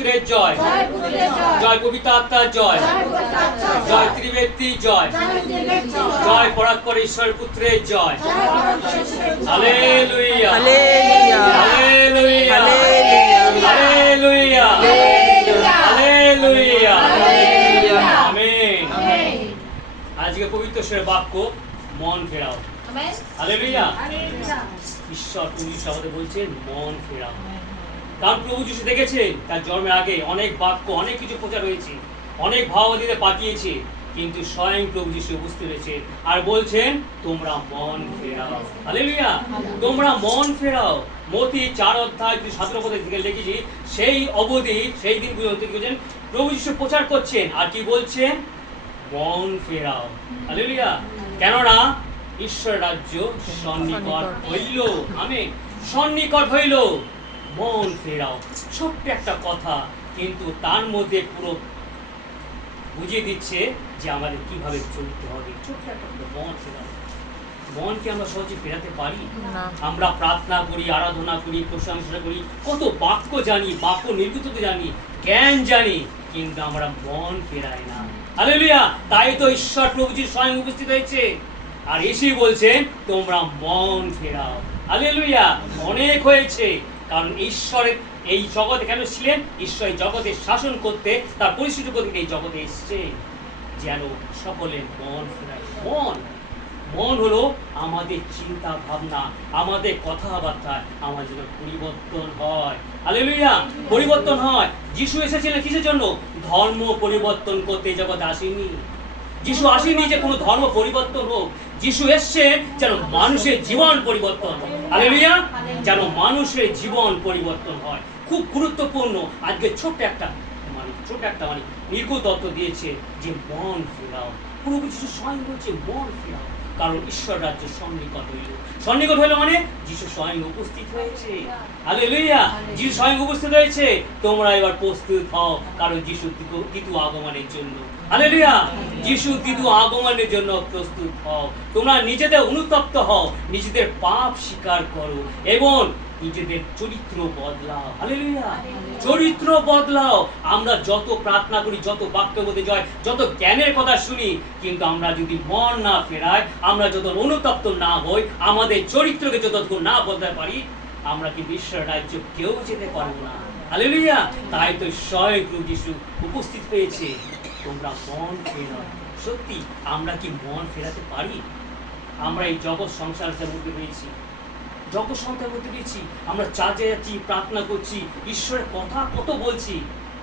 পুত্রের জয়, জয় পবিত্র আত্মার জয়, জয় ত্রিব্যক্তি জয়, জয় পরাৎপর ঈশ্বর পুত্রের জয়। হালেলুয়া, হালেলুয়া, হালেলুয়া, হালেলুয়া, হালেলুয়া, হালেলুয়া, হালেলুয়া। আমেন। আজকে পবিত্র ঈশ্বরের বাক্য মন ফেরাও। হালেলুয়া। ঈশ্বর প্রভু যিশু আমাদের বলছেন মন ফেরাও। কারণ প্রভু যিশু দেখেছেন তার জন্মের আগে অনেক বাক্য অনেক কিছু প্রচার হয়েছে, অনেক ভাবাদীদের পাঠিয়েছে, কিন্তু স্বয়ং প্রভু যিশু উপস্থিত হয়েছে আর বলছেন তোমরা মন ফেরাও। হালেলুয়া, তোমরা মন ফেরাও। মতি 4 অধ্যায় 17 পদের দিকে লিখেছি, সেই অবধি সেই দিন পর্যন্ত প্রভু যিশু প্রচার করছেন আর কি বলছেন, মন ফেরাও। হালেলুয়া। কেননা ঈশ্বর রাজ্য সন্নিকট হইল। আমেন। সন্নিকট হইল, মন ফেরাও। ছোট্ট একটা কথা, কিন্তু তার মধ্যে পুরো বুঝিয়ে দিচ্ছে যে আমাদের কিভাবে চলতে হবে। ছোট্ট একটা মন ফেরাও। মনকে আমরা সহজে ফেরাতে পারি? আমরা প্রার্থনা করি, আরাধনা করি, প্রশংসা করি, কত বাক্য জানি, বাক্য নির্গত জানি, জ্ঞান জানি, কিন্তু আমরা মন ফেরাই না। হালেলুয়া। তাই তো ঈশ্বর প্রভু যিশু স্বয়ং উপস্থিত হয়েছে আর এসেই বলছেন তোমরা মন ফেরাও। হালেলুয়া। অনেক হয়েছে, কারণ ঈশ্বরের এই জগতে কেন ছিলেন? ঈশ্বর এই জগতে শাসন করতে, তার পরিস্থিতি করতে এই জগতে এসছে যেন সকলে মন ফেরায়। মন হলো আমাদের চিন্তা ভাবনা, আমাদের কথাবার্তা, আমার যেন পরিবর্তন হয়। হালেলুয়া। পরিবর্তন হয়। যিশু এসেছিলেন কিসের জন্য? ধর্ম পরিবর্তন করতে জগতে আসেনি। যিশু আসেনি যে কোনো ধর্ম পরিবর্তন হোক, যিশু এসেছেন যেন মানুষের জীবন পরিবর্তন হয়। হালেলুয়া। যেন মানুষের জীবন পরিবর্তন হয়। খুব গুরুত্বপূর্ণ। আজকে ছোট্ট একটা নির্গত তত্ত্ব দিয়েছে যে মন ফেরাও। প্রভু যিশু স্বয়ং বলছে মন ফেরাও, কারণ ঈশ্বর রাজ্য সন্নিকট হইল। সন্নিকট হইল মানে যিশু স্বয়ং উপস্থিত হয়েছে। হালেলুয়া। যিশু স্বয়ং উপস্থিত হয়েছে। তোমরা এবার প্রস্তুত হও, কারণ যিশু দ্বিতীয় আগমনের জন্য। হালেলুয়া। যিশু দ্বিতীয় আগমনের জন্য প্রস্তুত হও। তোমরা নিজেদের অনুতপ্ত হও, নিজেদের পাপ স্বীকার করো এবং নিজেদের চরিত্র বদলাও। হালেলুয়া। চরিত্র বদলাও। আমরা যত প্রার্থনা করি, যত বাক্যের মধ্যে জয়, যত জ্ঞানের কথা শুনি, কিন্তু আমরা যদি মন না ফেরাই, আমরা যত অনুতপ্ত না হই, আমাদের চরিত্রকে যতক্ষণ না বদলাতে পারি, আমরা কি ঈশ্বর রাজ্য কেউ যেতে পারবো না। হালেলুয়া। তাই তো স্বয়ং প্রভু যিশু উপস্থিত হয়েছে। তোমরা মন ফেরাও। সত্যি আমরা কি মন ফেরাতে পারি? আমরা এই জগৎ সংসারের মধ্যে রয়েছি, জগৎ সংসারের মধ্যে রয়েছি, আমরা চার্চে যাচ্ছি, প্রার্থনা করছি, ঈশ্বরের কথা কত বলছি,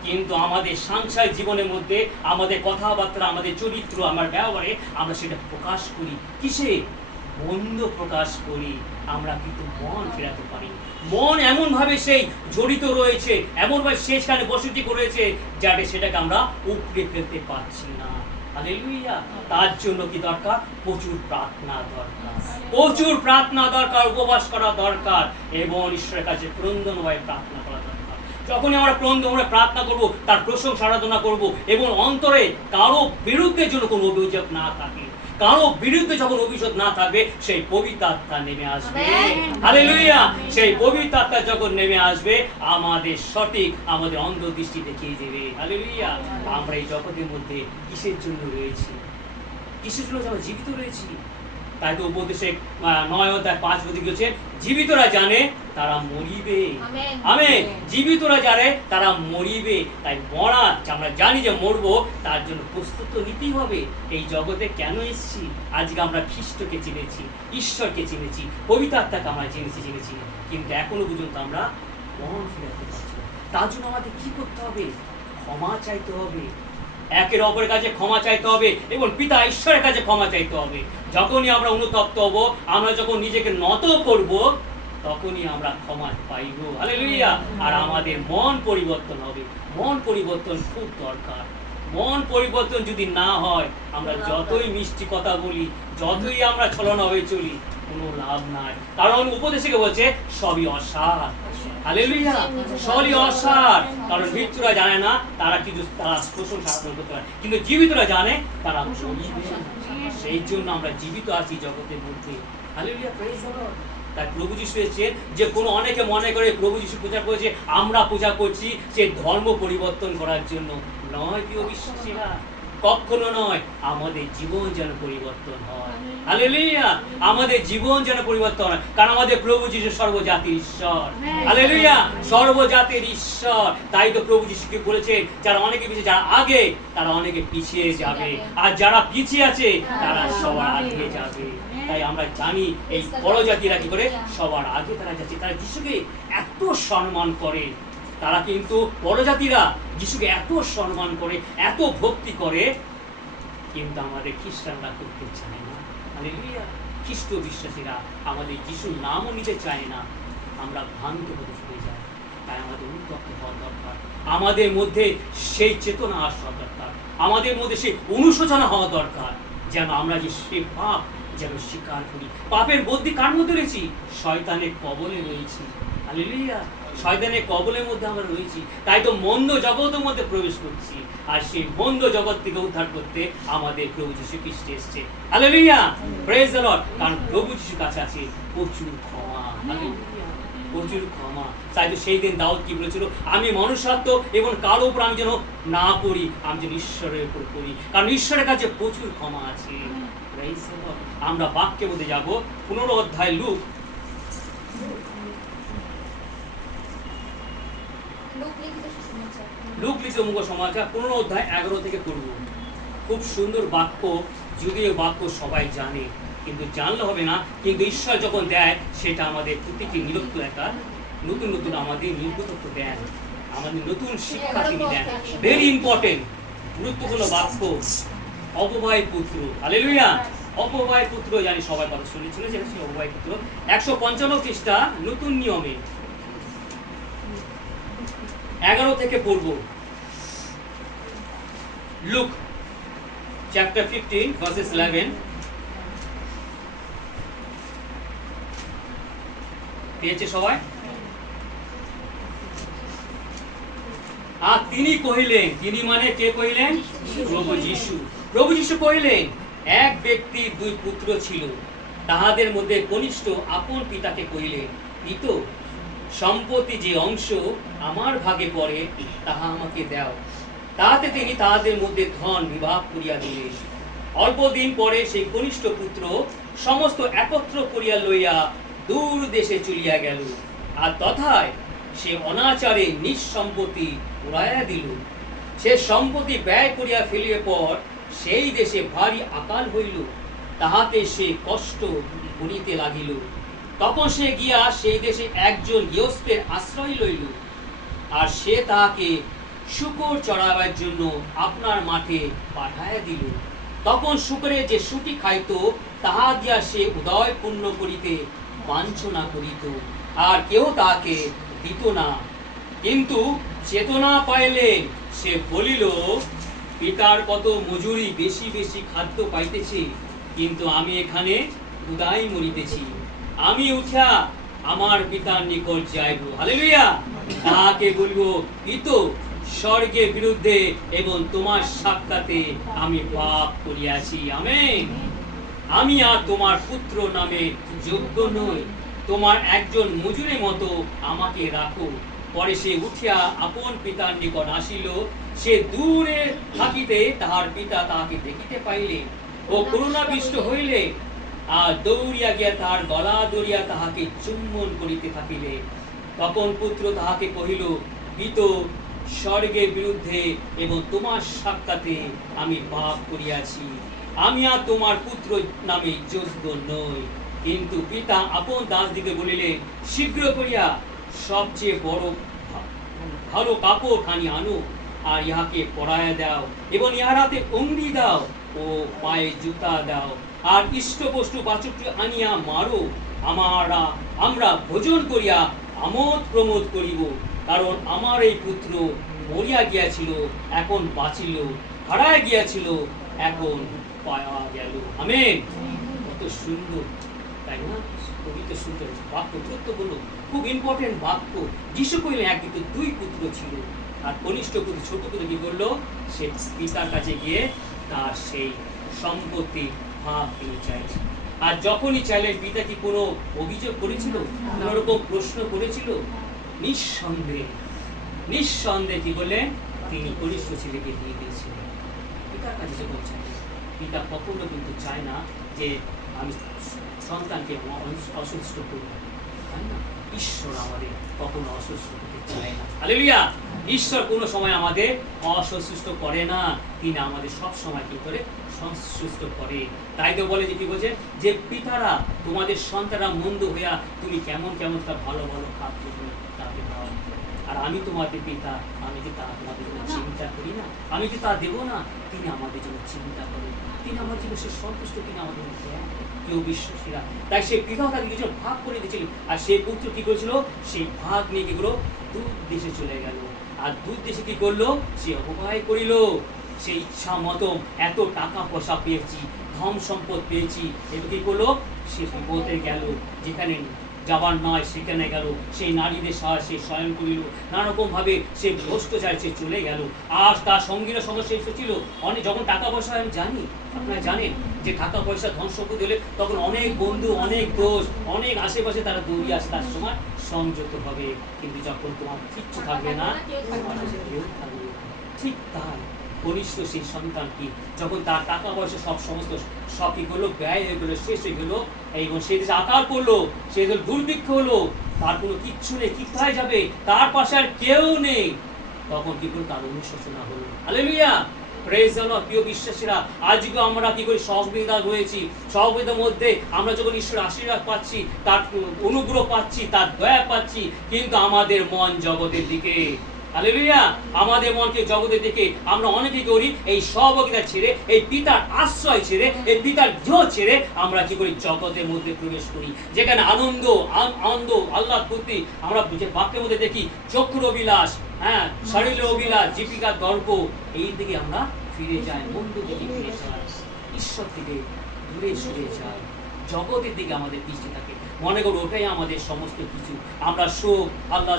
কিন্তু আমাদের সাংসারিক জীবনের মধ্যে আমাদের কথাবার্তা, আমাদের চরিত্র, আমার ব্যবহারে আমরা সেটা প্রকাশ করি কিসে? বন্ধ প্রকাশ করি। আমরা কিন্তু মন ফেরাতে পারি। মন এমন ভাবে সেই জড়িত রয়েছে, এমন ভাবে সেখানে বসতি করেছে, যাতে সেটাকে আমরা উপড়ে ফেলতে পারছি না। হালেলুয়া। তার জন্য কি দরকার? প্রচুর প্রার্থনা দরকার, প্রচুর প্রার্থনা দরকার, উপবাস করা দরকার এবং ঈশ্বরের কাছে ক্রন্দনভাবে প্রার্থনা করা দরকার। যখনই আমরা ক্রন্দনভাবে প্রার্থনা করব, তার প্রশংসা আরাধনা করব এবং অন্তরে কারো বিরুদ্ধে যেন কোনো অভিযোগ না থাকে, কারো বিরুদ্ধে যখন অভিযোগ না থাকবে, সেই পবিত্র আত্মা নেমে আসবে। হালেলুয়া। সেই পবিত্র আত্মা যখন নেমে আসবে, আমাদের সঠিক আমাদের অন্ধদৃষ্টি দেখিয়ে দেবে। হালেলুয়া। আমরা এই জগতের মধ্যে কিসের জন্য রয়েছি? কিসের জন্য আমরা জীবিত রয়েছি? তাই তো উপদেশে 9 অধ্যায় 5 পদে বলছে, জীবিতরা জানে তারা মরিবে। আমেন। জীবিতরা জানে তারা মরিবে। তাই মরা, আমরা জানি যে মরবো, তার জন্য প্রস্তুত নিতেই হবে। এই জগতে কেন এসেছি? আজকে আমরা খ্রিস্টকে চিনেছি, ঈশ্বরকে চিনেছি, পবিত্র আত্মাকে আমরা চিনেছি, কিন্তু এখনো পর্যন্ত আমরা মন ফেরাতে পারছি না। তার জন্য আমাদের কি করতে হবে? ক্ষমা চাইতে হবে, একের অপরের কাছে ক্ষমা চাইতে হবে এবং পিতা ঈশ্বরের কাছে ক্ষমা চাইতে হবে। যখনই আমরা অনুতপ্ত হব, আমরা যখন নিজেকে নত করব, তখনই আমরা ক্ষমা পাইব। হালেলুয়া। আর আমাদের মন পরিবর্তন হবে। মন পরিবর্তন খুব দরকার। মন পরিবর্তন যদি না হয়, আমরা যতই মিষ্টি কথা বলি, যতই আমরা ছলনা হয়ে চলি, কোনো লাভ নাই। কারণ উপদেশকে বলছে সবই অসার। হালেলুয়া। সবই অসার। কারণ মৃত্যুরা জানে না তারা কিছু, তারা প্রশংসা করতে পারে, কিন্তু জীবিতরা জানে তারা মরিবে। সেই জন্য আমরা জীবিত আছি জগতের মধ্যে। হালেলুয়া। Praise the Lord. তাই প্রভু যিশু এসেছেন যে কোনো অনেকে মনে করে প্রভু যিশু পূজা করেছে আমরা পূজা করছি সে ধর্ম পরিবর্তন করার জন্য নয়। প্রিয় বিশ্বাসীরা, কখনো নয়। আমাদের জীবন যেন পরিবর্তন হয়। হালেলুয়া। আমাদের জীবন যেন পরিবর্তন হয়, কারণ আমাদের প্রভু যিশু সর্বজাতির ঈশ্বর। হালেলুয়া। সর্বজাতির ঈশ্বর। তাই তো প্রভু যিশুকে বলেছেন যারা অনেকে পিছিয়ে, যারা আগে তারা অনেকে পিছিয়ে যাবে, আর যারা পিছিয়ে আছে তারা সবার আগে যাবে। তাই আমরা জানি এই পরজাতিরা কি করে সবার আগে তারা যাচ্ছে। তারা যিশুকে এত সম্মান করে, তারা কিন্তু পরজাতিরা যিশুকে এত সম্মান করে, এত ভক্তি করে, কিন্তু আমাদের খ্রিস্টানরা করতে চায় না। হালেলুয়া। খ্রিস্ট বিশ্বাসীরা আমাদের যিশুর নামও নিতে চায় না। আমরা ভ্রান্ত হতে চলে যাই। তাই আমাদের উত্তপ্ত হওয়া দরকার, আমাদের মধ্যে সেই চেতনা আসা দরকার, আমাদের মধ্যে সেই অনুশোচনা হওয়া দরকার, যেন আমরা যে সে পাপ যেন স্বীকার করি। পাপের বন্দী কার মধ্যে রয়েছি? শয়তানের কবলে রয়েছি। হালেলুয়া। শয়তানের কবলের মধ্যে আমরা রয়েছি, তাই তো মন্দ জগতের মধ্যে প্রবেশ করছি। আর সেই মন্দ জগৎ থেকে উদ্ধার করতে আমাদের প্রভু যিশু খ্রিস্ট এসেছে। হালেলুয়া। Praise the Lord. কারণ প্রভু যিশুর কাছে আছে প্রচুর ক্ষমা। হালেলুয়া। প্রচুর ক্ষমা। তাই তো সেই দিন দাউদ কি বলেছিল? আমি মনুষ্যত্ব এবং কারো উপর আমি যেন না করি, আমি যেন ঈশ্বরের উপর করি, কারণ ঈশ্বরের কাছে প্রচুর ক্ষমা আছে। Praise the Lord. আমরা বাক্যের মধ্যে যাব 15 অধ্যায় লুক লিখিত মুখ সমাচার 15 অধ্যায় 11 থেকে পড়ব। খুব সুন্দর বাক্য, যদিও বাক্য সবাই জানে, কিন্তু জানলে হবে না। কিন্তু ঈশ্বর যখন দেয় সেটা আমাদের প্রতিটি নিরক্ত একটা নতুন নতুন আমাদের নির্গত দেন, আমাদের নতুন শিক্ষা তিনি দেন। ভেরি ইম্পর্টেন্ট, গুরুত্বপূর্ণ বাক্য। অপবায় পুত্র। হালেলুয়া। অপবায় পুত্র, জানি সবাই কথা শুনেছিল যে অপবায় পুত্র। 155 পৃষ্ঠা নতুন নিয়মে 11 থেকে পড়ব। Look chapter 15 versus 11। পেয়েছে সবাই? আর তিনি কহিলেন, তিনি মানে কে কহিলেন? প্রভু যিশু। প্রভু যিশু কহিলেন, এক ব্যক্তি 2 পুত্র ছিল। তাহাদের মধ্যে কনিষ্ঠ আপন পিতাকে কহিলেন, পিত, সম্পত্তি যে অংশ আমার ভাগে পড়ে তাহা আমাকে দাও। তাহাতে তিনি তাহাদের মধ্যে ধন বিভাগ করিয়া দিলেন। অল্প দিন পরে সেই কনিষ্ঠ পুত্র সমস্ত একত্র করিয়া লইয়া দূর দেশে চলিয়া গেল, আর তথায় সে অনাচারে নিজ সম্পত্তি উড়াইয়া দিল। সে সম্পত্তি ব্যয় করিয়া ফেলিয়া পর সেই দেশে ভারী আকাল হইল, তাহাতে সে কষ্ট করিতে লাগিল। তখন সে গিয়া সেই দেশে একজন গৃহস্থের আশ্রয় লইল, আর সে তাহাকে শূকর চড়াইবার জন্য আপনার মাঠে পাঠাইয়া দিল। তখন শূকরে যে শুটি খাইত তাহা দিয়া সে উদয় পূর্ণ করিতে বাঞ্ছনা করিত, আর কেউ তাহাকে দিত না। কিন্তু চেতনা পাইলে সে বলিল, পিতার কত মজুরি, বেশি বেশি খাদ্য পাইতেছে, কিন্তু আমি এখানে উদাই মরিতেছি। আমি উঠা আমার পিতার নিকট যাইব। হালেলুয়া। তাহাকে বলবো, পিত, স্বর্গের বিরুদ্ধে এবং তোমার সাক্ষাতে আমি পাপ করিয়াছি। আমেন। আমি আর তোমার পুত্র নামে যোগ্য নই, তোমার একজন মজুরের মতো আমাকে রাখো। পরে সে উঠিয়া আপন পিতার নিকট আসিল। সে দূরে থাকিতে তাহার পিতা তাহাকে দেখিতে পাইলে ও করুণাবিষ্ট হইলে, আর দৌড়িয়া গিয়া তাহার গলা ধরিয়া তাহাকে চুম্বন করিতে থাকিলে। তখন পুত্র তাহাকে কহিল, পিত, স্বর্গের বিরুদ্ধে এবং তোমার সাক্ষাতে আমি পাপ করিয়াছি, আমি আর তোমার পুত্র নামে যোগ্য নই। কিন্তু পিতা আপন দাসদিকে বলিলেন, শীঘ্র করিয়া সবচেয়ে বড় ভালো কাপড় খানি আনো, আর ইহাকে পরাইয়া দাও, এবং ইহার হাতে অঙ্গি দাও ও পায়ে জুতা দাও, আর ইষ্টবস্তু বাছুরটি আনিয়া মারো। আমরা ভোজন করিয়া আমোদ প্রমোদ করিব, কারণ আমার এই পুত্র মরিয়া গিয়াছিল, এখন বাঁচিল, হারায় গিয়াছিল, এখন পাওয়া গেল। আমেন। কত সুন্দর, তাই না? পবিত্র সুন্দর বাক্য, গুরুত্বপূর্ণ, খুব ইম্পর্টেন্ট বাক্য। যিশু কহিলেন এক কিন্তু 2 পুত্র ছিল, আর কনিষ্ঠ পুত্র ছোট পুত্র কি করলো? সে পিতার কাছে গিয়ে তার সেই সম্পত্তি ভাগ তিনি চাইছে। আর যখনই চাইলেন, পিতা কি কোনো অভিযোগ করেছিল, কোনো রকম প্রশ্ন করেছিল? নিঃসন্দেহে কি বললেন? তিনি কনিষ্ঠ ছেলেকে দিয়ে দিয়েছিলেন। পিতার কাছে যখন চাই, পিতা কখনো কিন্তু চায় না যে আমি সন্তানকে অসুস্থ করব, তাই না? ঈশ্বর আমাদের কখনো অসুস্থ করতে চায় না। হালেলুয়া! ঈশ্বর কোনো সময় আমাদের অসন্তুষ্ট করে না, তিনি আমাদের সব সময় কি করে? সন্তুষ্ট করে। তাই তো বলে যে কি বলছে, যে পিতারা তোমাদের সন্তানরা মন্দ হইয়া তুমি কেমন কেমন তা ভালো ভালো খাদ্য তাকে দাও। আর আমি তোমাদের পিতা, আমি কি তা তোমাদের জন্য চিন্তা করি না? আমি কি তা দেবো না? তিনি আমাদের জন্য চিন্তা করেন, তিনি আমাদের জন্য সে সন্তুষ্ট, তিনি আমাদের দেন। কেউ বিশ্বাসীরা তাই সে পিতাও তাকে কিছু ভাগ করে দিয়েছিল, আর সেই পুত্র কি করেছিল? সেই ভাগ নিয়ে কি করলো? দূর দেশে চলে গেল। আর দূর দেশে কি করলো? সে অপব্যয় করিল। সে ইচ্ছা মতো এত টাকা পয়সা পেয়েছি, ধন সম্পদ পেয়েছি, এটা কি করলো? সে বিপদে গেল, যেখানে যাবার নয় সেখানে গেল, সেই নারীদের সাহায্যে শয়ন করিল, নানারকম ভাবে সে ভ্রষ্টচারে সে চলে গেল। আর তার সঙ্গীরা সমস্যা ছিল অনেক। যখন টাকা পয়সা, আমি জানি আপনারা জানেন যে টাকা পয়সা ধন সম্পদ হলে তখন অনেক বন্ধু, অনেক দোষ, অনেক আশেপাশে তারা দৌড়িয়ে আসে তার সময় সংযত হবে। কিন্তু যখন তোমার কিচ্ছু থাকবে না, তোমার কাছে কেউ থাকবে না। ঠিক তাই কনিষ্ঠ সেই সন্তান কি যখন তার টাকা পয়সা সমস্ত সব কি করলো? ব্যয় হয়ে গেলো, শেষ হয়ে গেলো, এবং সেই দেশে আকার করলো, সেই দেশে দুর্ভিক্ষ হলো, তার কোনো কিচ্ছু নেই, কোথায় যাবে? তার পাশে আর কেউ নেই। তখন কি করলো? তার অনুশোচনা হলো। হালেলুয়া! Praise the Lord. প্রিয় বিশ্বাসীরা, আজকে আমরা কি করি? সহযোগিতা রয়েছি, সহযোগিতার মধ্যে আমরা যখন ঈশ্বরের আশীর্বাদ পাচ্ছি, তার অনুগ্রহ পাচ্ছি, তার দয়া পাচ্ছি, কিন্তু আমাদের মন জগতের দিকে। হালেলুয়া! আমাদের মনকে জগতের দিকে আমরা অনেকে করি এই সহযোগিতা ছেড়ে, এই পিতার আশ্রয় ছেড়ে, এই পিতার গৃহ ছেড়ে আমরা কি করি? জগতের মধ্যে প্রবেশ করি, যেখানে আনন্দ আল্লাহ প্রতি আমরা যে বাক্যের মধ্যে দেখি চক্ষুর অভিলাষ, হ্যাঁ, শরীরের অভিলাষ, জীবিকার দর্প, এই দিকে আমরা ফিরে যাই, মন্দ দিকে ফিরে যাই, ঈশ্বর থেকে দূরে সরে যাই, জগতের দিকে আমাদের দৃষ্টি থাকে। মনে করো ওটাই আমাদের সমস্ত কিছু। আমরা সুখ, আল্লাহ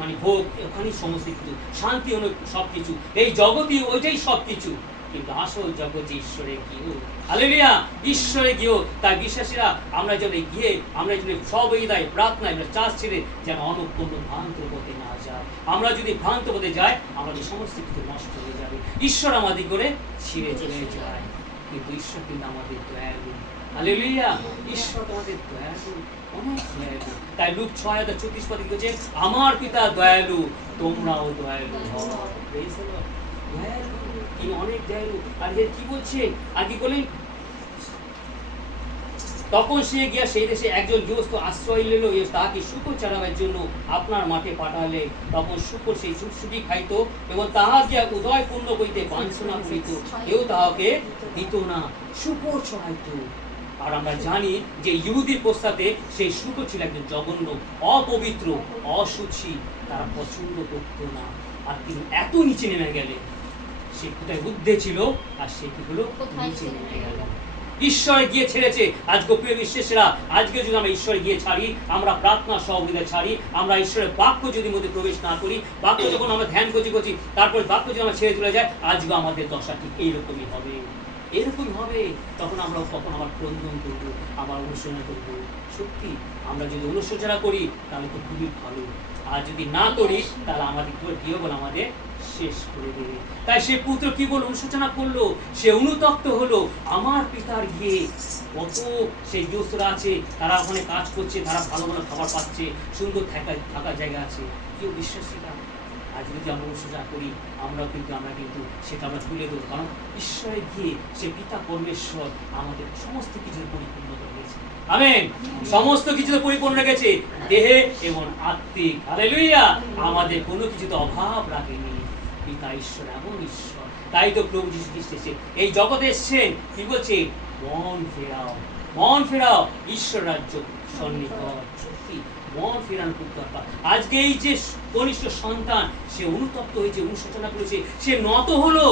মানে ভোগ, ওখানেই সমস্ত কিছু, শান্তি হলো সব কিছু, এই জগতই ওইটাই সব কিছু। কিন্তু আসল জগৎ যে ঈশ্বরের গৃহ। হালেলুয়া! ঈশ্বরের গৃহ। তাই বিশ্বাসীরা আমরা যেন গিয়ে আমরা যদি সহযোগিতায় প্রার্থনায় আমরা চাষ ছেড়ে যেন কোনো ভ্রান্ত পথে না যায়। আমরা যদি ভ্রান্ত পথে যাই, আমাদের সমস্ত কিছু নষ্ট হয়ে যাবে, ঈশ্বর আমাদের করে ছিঁড়ে চলে যায়। কিন্তু ঈশ্বর কিন্তু আমাদের দয়ালু। হালেলুয়া! ঈশ্বর তোমাদের দয়ালু, অনেক দয়ালু। তাই লুক 6:34 পদে বলছে, আমার পিতা দয়ালু, তোমরাও দয়ালু হও। Praise the Lord. দয়ালু, তিনি অনেক দয়ালু। আর এর কি বলছে? আর কি বলেন? তখন সে গিয়া সেই দেশে একজন গৃহস্থ আশ্রয় নিল, তাহাকে শূকর চড়াবার জন্য আপনার মাঠে পাঠালে। তখন শূকর সেই শুকশুকি খাইত এবং তাহা গিয়া উদয় পূর্ণ করিতে বাঞ্ছনা করিত, কেউ তাহাকে দিত না। শূকর চড়াইত। আর আমরা জানি যে ইহুদির প্রস্তাবে সেই শূকর ছিল একজন জঘন্য, অপবিত্র, অসুচি, তারা পছন্দ করত না। আর তিনি এত নিচে নেমে গেলেন, সে কোথায় ঊর্ধ্বে ছিল, আর সে কি হলো? নিচে নেমে গেল। ঈশ্বরে গিয়ে ছেড়েছে। আজকে প্রিয় বিশ্বাসীরা, আজকে যদি আমরা ঈশ্বরে গিয়ে ছাড়ি, আমরা প্রার্থনা সহযোগিতা ছাড়ি, আমরা ঈশ্বরের বাক্য যদি মধ্যে প্রবেশ না করি, বাক্য যখন আমরা ধ্যান করছি, তারপর বাক্য যদি আমরা ছেড়ে চলে যায়, আজকে আমাদের দশা ঠিক এইরকমই হবে, এরকম হবে। তখন আমরা কখন আবার ক্রন্দন করবো, আবার অনুশোচনা করবো। সত্যি আমরা যদি অনুশোচনা করি তাহলে তো খুবই ভালো, আর যদি না করি তাহলে আমাদের গৃহ বলে আমাদের শেষ করে দেবে। তাই সে পুত্র কি বল? অনুশোচনা করলো, সে অনুতপ্ত হলো। আমার পিতার গিয়ে কত সেই গৃহস্থরা আছে, তারা ওখানে কাজ করছে, তারা ভালো ভালো খাবার পাচ্ছে, সুন্দর থাকার জায়গা আছে। কেউ বিশ্বাসীরা আজ যদি আমরা অনুশোচনা করি, আমরা কিন্তু সেটা আমরা তুলে দেবো। কারণ ঈশ্বরে গিয়ে সে পিতা পরমেশ্বর আমাদের সমস্ত কিছুর পরিপূর্ণ করেছে। আমেন। সমস্ত কিছুতে পরিপূর্ণ রেখেছে, দেহে এবং আত্মিক। হালেলুয়া! আমাদের কোনো কিছুতে অভাব রাখেনি। পিতা ঈশ্বর এমন ঈশ্বর। তাই তো প্রভু যীশু খ্রিস্ট এসে এই জগতে এসেছেন, কি বলছে? মন ফেরাও, মন ফেরাও, ঈশ্বর রাজ্য সন্নিকট। সত্যি মন ফেরানো খুব দরকার। আজকে এই যে কনিষ্ঠ সন্তান, সে অনুতপ্ত হয়েছে, অনুশোচনা করেছে, সে নত হলো,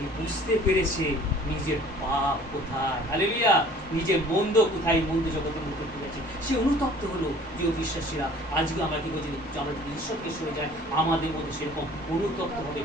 এ বুঝতে পেরেছে নিজের পাপ কোথায়, হালেলুয়া, নিজের মন্দ কোথায়, মন্দ জগতের মধ্যে পড়েছে, সে অনুতপ্ত হলো। প্রিয় বিশ্বাসীরা, আজকে আমরা কি বলছি, আমরা যদি ঈশ্বরকে সরে যায়, আমাদের মধ্যে সেরকম অনুতপ্ত হবে।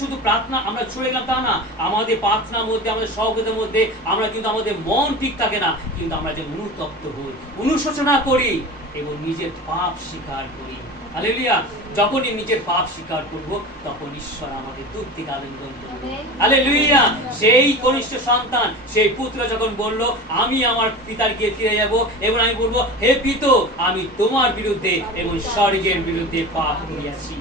শুধু প্রার্থনা আমরা সরে গেলাম তা না, আমাদের প্রার্থনার মধ্যে, আমাদের সহযোগিতার মধ্যে আমরা কিন্তু আমাদের মন ঠিক থাকে না, কিন্তু আমরা যে অনুতপ্ত হই, অনুশোচনা করি এবং নিজের পাপ স্বীকার করি। হালেলুয়া, যখনই নিজের পাপ স্বীকার করব, তখন ঈশ্বর আমাদের দূর থেকে আলিঙ্গন করবে। হালেলুয়া, সেই কনিষ্ঠ সন্তান, সেই পুত্র যখন বলল, আমি আমার পিতার গিয়ে ফিরে যাব এবং আমি বলবো, হে পিতা, আমি তোমার বিরুদ্ধে এবং স্বর্গের বিরুদ্ধে পাপ করিয়াছি।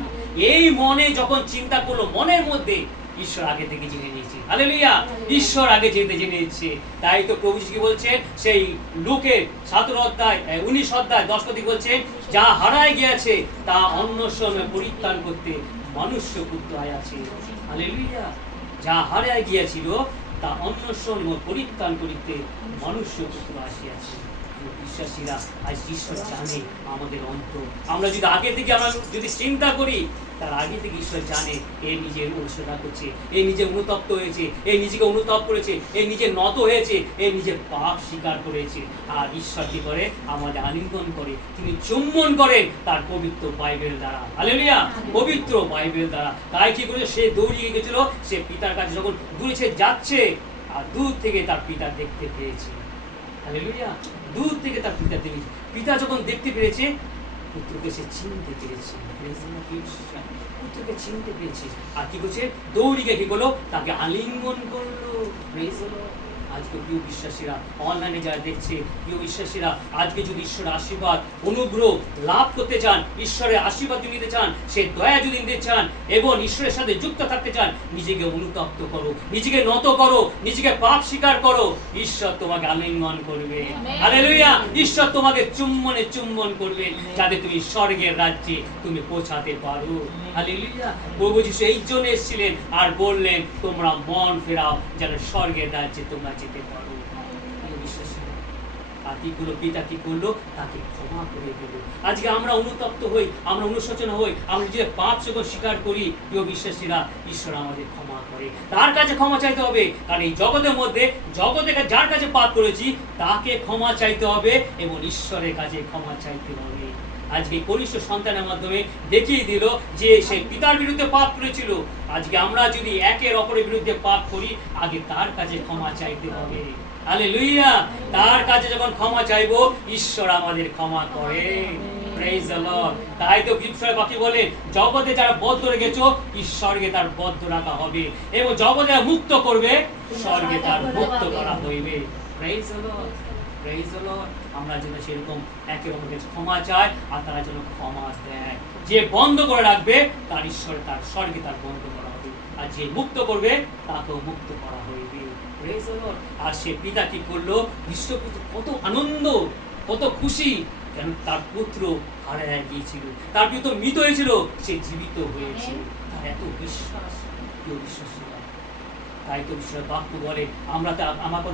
এই মনে যখন চিন্তা করলো, মনের মধ্যে ঈশ্বর আগে থেকে জেনে নিয়েছে। হালেলুয়া, ঈশ্বর আগে জেনে নিয়েছে। তাই তো প্রভু কি বলছেন, সেই লুকের 19:10 বলছেন, যা হারায় গিয়েছে তা অন্বেষণে পরিত্রাণ করতে মনুষ্য পুত্র আছে। হালেলুয়া, যা হারায় গিয়েছিল তা অন্বেষণ ও পরিত্রাণ করিতে মনুষ্য পুত্র আসিয়াছে। বিশ্বাসীরা, আজ ঈশ্বর জানে আমাদের অন্তর। আমরা যদি আগে থেকে আমরা যদি চিন্তা করি, তার আগে থেকে ঈশ্বর জানে এ নিজের অনুশোচনা করছে, এ নিজে অনুতপ্ত হয়েছে, এ নিজেকে অনুতপ করেছে, এ নিজে নত হয়েছে, এ নিজের পাপ স্বীকার করেছে। আর ঈশ্বর কি করে, আমাদের আলিঙ্গন করে, তিনি চুম্বন করেন তার পবিত্র বাইবেল দ্বারা। হালেলুয়া, পবিত্র বাইবেল দ্বারা। তাই কি করেছে, সে দৌড়িয়ে গেছিল, সে পিতার কাছে যখন দূরে যাচ্ছে, আর দূর থেকে তার পিতা দেখতে পেয়েছে। হালেলুয়া, দূর থেকে তার পিতা দেখেছে। পিতা যখন দেখতে পেরেছে, পুত্রকে সে চিনতে পেরেছে, পুত্রকে চিনতে পেরেছে। আর কি করছে, দৌড়িয়ে কি করলো, তাকে আলিঙ্গন করলো। Praise the Lord. আজকে প্রিয় বিশ্বাসীরা, অনলাইনে যারা দেখছে, প্রিয় বিশ্বাসীরা, আজকে যদি ঈশ্বরের আশীর্বাদ অনুগ্রহ লাভ করতে চান, ঈশ্বরের আশীর্বাদ যদি নিতে চান, সে দয়া যদি নিতে চান এবং ঈশ্বরের সাথে যুক্ত থাকতে চান, নিজেকে অনুতপ্ত করো, নিজেকে নত করো, নিজেকে পাপ স্বীকার করো, ঈশ্বর তোমাকে আলিঙ্গন করবে। হালেলুয়া, ঈশ্বর তোমাকে চুম্বন করবে, যাতে তুমি স্বর্গের রাজ্যে তুমি পৌঁছাতে পারো। হালেলুয়া, প্রভু যিশু এই জন্য এসেছিলেন আর বললেন, তোমরা মন ফেরাও, যেন স্বর্গের রাজ্যে তোমরা যেতে পারো। আর কি করলো, পিতা কি করলো, তাকে ক্ষমা করে দিল। আজকে আমরা অনুতপ্ত হই, আমরা অনুশোচনা হই, আমরা যে পাপ যখন স্বীকার করি, প্রিয় বিশ্বাসীরা, ঈশ্বর আমাদের ক্ষমা করে। তার কাছে ক্ষমা চাইতে হবে, কারণ এই জগতের মধ্যে, জগতে যার কাছে পাপ করেছি তাকে ক্ষমা চাইতে হবে এবং ঈশ্বরের কাছে ক্ষমা চাইতে হবে। আজকে কনিষ্ঠ সন্তানের মাধ্যমে দেখিয়ে দিল যে সে পিতার বিরুদ্ধে পাপ করেছিল। আজকে আমরা যদি একের অপরের বিরুদ্ধে পাপ করি, আগে তার কাছে ক্ষমা চাইতে হবে। হালেলুয়া, তার কাছে যখন ক্ষমা চাইবো, ঈশ্বর আমাদের ক্ষমা করে। Praise the Lord. তাই তো ঈশ্বরের বাক্য বলে, জগতে যারা বদ্ধ রেখেছো, ঈশ্বরকে তার বদ্ধ রাখা হবে, এবং জগতে যারা মুক্ত করবে, স্বর্গে তার মুক্ত করা হইবে। Praise the Lord, praise the Lord. আমরা যেন সেরকম একে অপরকে ক্ষমা চাই, আর তারা যেন ক্ষমা দেয়। যে বন্ধ করে রাখবে, তার ঈশ্বর তার স্বর্গে তার বন্ধ করা হবে, আর যে মুক্ত করবে তাকেও মুক্ত করা হইবে। Praise the lord. আর সে পিতা কি করলো, বিশ্বপুত্র কত আনন্দ, কত খুশি, কেন তার পুত্র হারায় গিয়েছিল, তার পুত্র মৃত হয়েছিল, সে জীবিত হয়েছে। তার এত বিশ্বাস, কেউ বিশ্বাস। তাই তো ঈশ্বরের বাক্য বলে, আমরা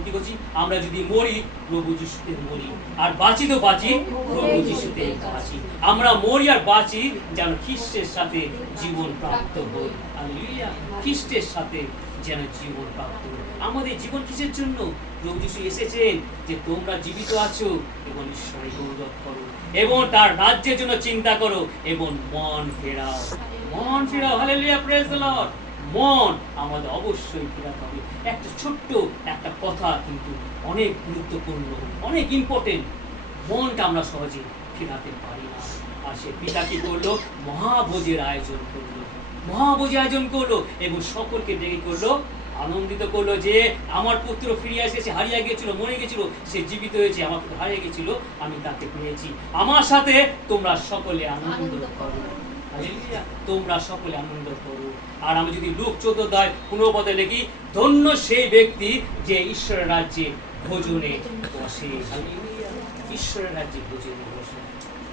কি করছি, আমরা যদি মরি, প্রভু যিশুতে মরি, আর বাঁচি তো বাঁচি, প্রভু যিশুতে বাঁচি। আমরা মরি আর বাঁচি যেন খ্রিস্টের সাথে জীবন প্রাপ্ত হই। হালেলুয়া, খ্রিস্টের সাথে যেন জীবন প্রাপ্ত হই। আমাদের জীবন কিসের জন্য? প্রভু যিশু এসেছেন যে তোমরা জীবিত আছো এবং ঈশ্বরের গৌরব করো এবং তার রাজ্যের জন্য চিন্তা করো এবং মন ফেরাও, মন ফেরাও। হালেলুয়া, প্রেজ দ্য লর্ড। মন আমাদের অবশ্যই ফেরাতে হবে। একটা ছোট্ট একটা কথা কিন্তু অনেক গুরুত্বপূর্ণ, অনেক ইম্পর্টেন্ট। মনটা আমরা সহজে ফেরাতে পারি না। আর সে পিতা কি করলো, মহাভোজের আয়োজন করলো, মহাভোজের আয়োজন করলো এবং সকলকে ডেকে করলো, আনন্দিত করলো যে আমার পুত্র ফিরে এসেছে, হারিয়ে গেছিল, মরে গেছিল, সে জীবিত হয়েছে, আমার পুত্র হারিয়ে গেছিল, আমি তাকে পেয়েছি, আমার সাথে তোমরা সকলে আনন্দ করো। হালেলুয়া, তোমরা সকলে আনন্দ করো। আর আমি যদি লুক 14:15 লিখি, ধন্য সেই ব্যক্তি যে ঈশ্বরের রাজ্যে ভোজনে বসে। হালেলুয়া, ঈশ্বরের রাজ্যে ভোজনে বসে,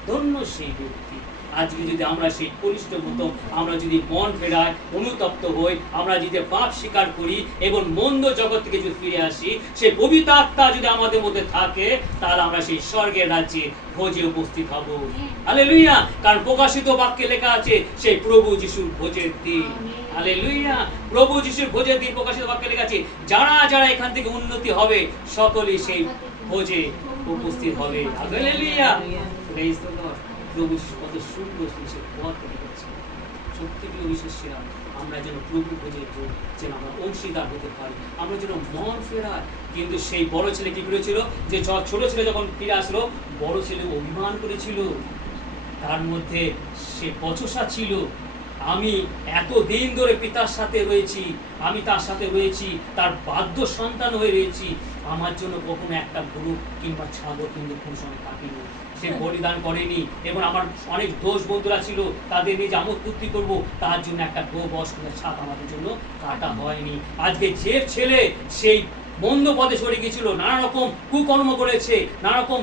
ধন্য সেই ব্যক্তি। আজকে যদি আমরা সেই কনিষ্ঠ মতো আমরা যদি মন ফেরাই, অনুতপ্ত হই, আমরা যদি পাপ স্বীকার করি এবং মন্দ জগৎ থেকে যদি ফিরে আসি, সেই পবিত্র আত্মা যদি আমাদের মধ্যে থাকে, তাহলে আমরা সেই স্বর্গের রাজ্যে ভোজে উপস্থিত হব। হালেলুয়া। কারণ প্রকাশিত বাক্যে লেখা আছে সেই প্রভু যিশুর ভোজের দিন। হালেলুয়া। প্রভু যিশুর ভোজের দিন প্রকাশিত বাক্যে লেখা আছে, যারা যারা এখান থেকে উন্নতি হবে সকলেই সেই ভোজে উপস্থিত হবে। হালেলুয়া। Praise the Lord. প্রভু যিশু কত সুন্দর সে পথ দেখাচ্ছে। সত্যি প্রিয় বিশ্বাসীরা, আমরা যেন প্রভু ভোজের যেন আমরা অংশীদার হতে পারি, আমরা যেন মন ফেরাই। কিন্তু সেই বড় ছেলে কি করেছিল, যে ছোট ছেলে যখন ফিরে আসলো, বড় ছেলে অভিমান করেছিল, তার মধ্যে সে বচসা ছিল। আমি এত দিন ধরে পিতার সাথে রয়েছি, আমি তার সাথে রয়েছি, তার বাধ্য সন্তান হয়ে রয়েছি, আমার জন্য কখনো একটা গরু কিংবা ছাগল কিন্তু কোনো সময় কাটিনি, সে বলিদান করেনি। এবং আমার অনেক দোষ বন্ধুরা ছিল, তাদের নিয়ে যে আমোদ ফুর্তি করবো, তার জন্য একটা গোবর্ষ ছাপ আমাদের জন্য কাটা হয়নি। আজকে যে ছেলে সেই মন্দ পথে সরে গিয়েছিল, নানা রকম কুকর্ম করেছে, নানা রকম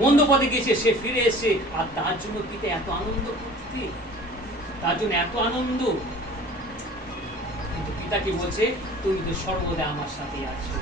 মন্দ পথে গিয়েছে, সে ফিরে এসে, আর তার জন্য পিতা এত আনন্দ ফুর্তি, তার জন্য এত আনন্দ। কিন্তু পিতা কি বলছে, তুমি তো সর্বদা আমার সাথে আছো।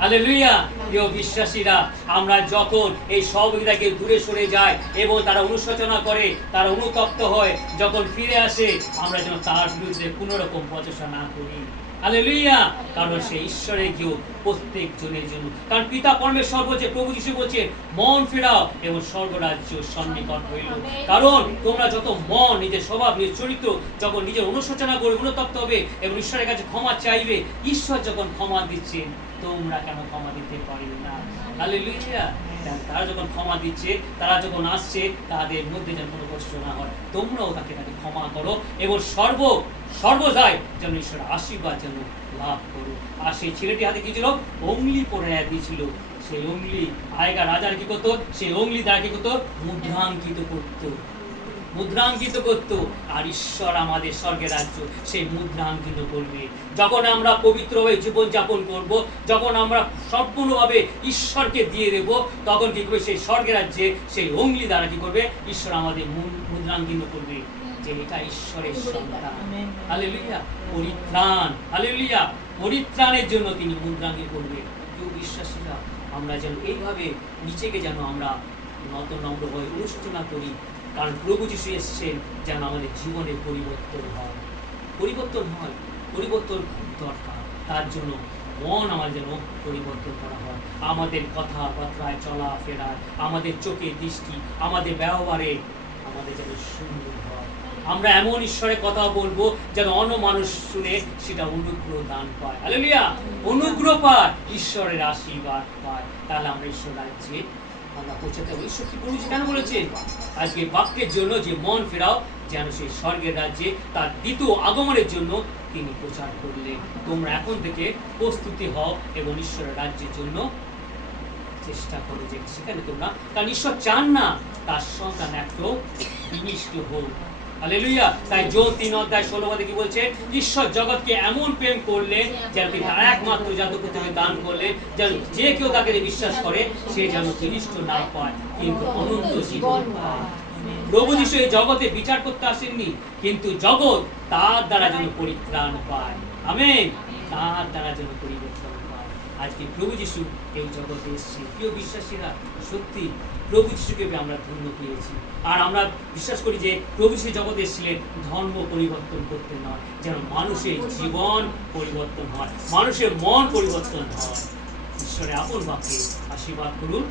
হালেলুয়া। প্রিয় বিশ্বাসীরা, আমরা যখন এই সহযোগিতাকে দূরে সরে যাই এবং তারা অনুশোচনা করে, তারা অনুতপ্ত হয়, যখন ফিরে আসে, আমরা যেন তার বিরুদ্ধে কোনো রকম বচসা না করি। হালেলুয়া। কারণ সে ঈশ্বরের গিয়েও প্রত্যেক জনের জন্য, কারণ পিতা পরমেশ্বর বলছে, প্রভু যিশু বলছে, মন ফেরাও এবং স্বর্গরাজ্য সন্নিকট হইল। কারণ তোমরা যত মন, নিজের স্বভাব, নিজের চরিত্র যখন নিজের অনুশোচনা করে অনুতপ্ত হবে এবং ঈশ্বরের কাছে ক্ষমা চাইবে, ঈশ্বর যখন ক্ষমা দিচ্ছেন, তোমরা কেন ক্ষমা দিতে পারবে না? হালেলুয়া। তারা যখন ক্ষমা দিচ্ছে, তারা যখন আসছে, তাদের মধ্যে যেন কোনো কষ্ট না হয়, তোমরাও তাকে ক্ষমা করো এবং সর্বদাই যেন ঈশ্বরের আশীর্বাদ যেন লাভ করো। আর সেই ছেলেটি হাতে কি ছিল, অঙ্গলি পরে দিয়েছিল। সেই অঙ্গলি আগেকার রাজার কি করতো, সেই অঙ্গলি দ্বারা কি করতো, মুদ্রাঙ্কিত করতো। আর ঈশ্বর আমাদের স্বর্গের রাজ্য সেই মুদ্রাঙ্কিত করবে। যখন আমরা পবিত্রভাবে জীবনযাপন করব, যখন আমরা সম্পূর্ণভাবে ঈশ্বরকে দিয়ে দেব, তখন কি করবে, সেই স্বর্গের রাজ্যে সেই অঙ্গলি দ্বারা কি করবে, ঈশ্বর আমাদের মুদ্রাঙ্কিত করবে যে এটা ঈশ্বরের সন্তান। হালেলুয়া। পরিত্রাণ, হালেলুয়া, পরিত্রাণের জন্য তিনি মুদ্রাঙ্কিত করবে। কেউ বিশ্বাসীরা, আমরা যেন এইভাবে নিজেকে যেন আমরা নম্র হয়ে অনুশোচনা করি, কারণ প্রভু যিশু এসেছেন যেন আমাদের জীবনে পরিবর্তন হয়, পরিবর্তন খুব দরকার। তার জন্য মন আমাদের যেন পরিবর্তন করা হয়, আমাদের কথাবার্তায়, চলাফেরায়, আমাদের চোখের দৃষ্টি, আমাদের ব্যবহারে আমাদের যেন সুন্দর হয়। আমরা এমন ঈশ্বরের কথা বলবো যেন অন্য মানুষ শুনে সেটা অনুগ্রহ দান পায়। হালেলুয়া। অনুগ্রহ পায়, ঈশ্বরের আশীর্বাদ পায়, তাহলে আমরা ঈশ্বর রাজ্যে আমরা পৌঁছাতে হবে। ঈশ্বর কি বলেছে, কেন বলেছে? আজকে বাক্যের জন্য যে মন ফেরাও যেন সেই স্বর্গের রাজ্যে তার দ্বিতীয় আগমনের জন্য তিনি প্রচার করলেন। তোমরা এখন থেকে প্রস্তুতি হও এবং ঈশ্বরের রাজ্যের জন্য চেষ্টা করো যে সেখানে তোমরা, কারণ ঈশ্বর চান না তার সন্তান একটু বিনিষ্ট হোক। হালেলুয়া। তাই যোন 3:16 কি বলছে, ঈশ্বর জগৎকে এমন প্রেম করলেন যেন তিনি তার একমাত্র জাতপুত্রকে দান করলেন, যেন যে কেউ তাকে বিশ্বাস করে সে যেন বিনিষ্ট না পায় কিন্তু অনন্ত জীবন পায়। প্রভু যিশু এই জগতে বিচার করতে আসেননি, কিন্তু জগৎ তার দ্বারা যেন পরিত্রাণ পায়। আমেন। তার দ্বারা যেন পরিবর্তন পায়। আজকে প্রভু যিশু এই জগতে এসেছে। প্রিয় বিশ্বাসীরা, সত্যি প্রভু যিশুকে আমরা ধন্য পেয়েছি। আর আমরা বিশ্বাস করি যে প্রভু যিশু জগতে এসেছিলেন ধর্ম পরিবর্তন করতে নয়, যেন মানুষের জীবন পরিবর্তন হয়, মানুষের মন পরিবর্তন হয়। ঈশ্বরের আপন বাক্যে আশীর্বাদ করুন।